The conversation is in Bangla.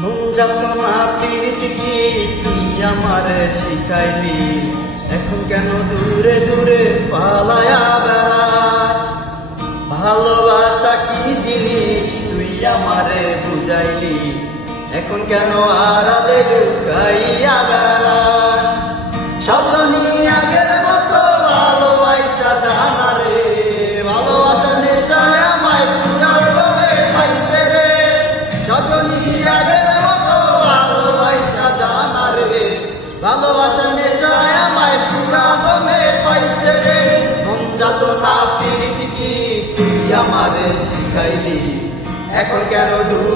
মন যাতনা প্রীতি কি তুই আমারে শিখাইলি, এখন কেন দূরে দূরে পালায়া বেড়াস? ভালোবাসা কি জিনিস তুই আমারে বুঝাইলি, এখন কেন আড়ালে লুকাইয়া বেড়াস? স্বপ্ন নিয়ে আগের মতো ভালোবাসা জানা রে, ভালোবাসা নেশায় আমায় পুরা দমে পাইছে রে। স্বপ্ন নিয়ে আগের মতো ভালোবাসা জানা রে, ভালোবাসা নেশায় আমায় পুরা দমে পাইছে রে। মন যাতনা প্রীতি কি তুই আমারে শিখাইলি, এখন কেন দূর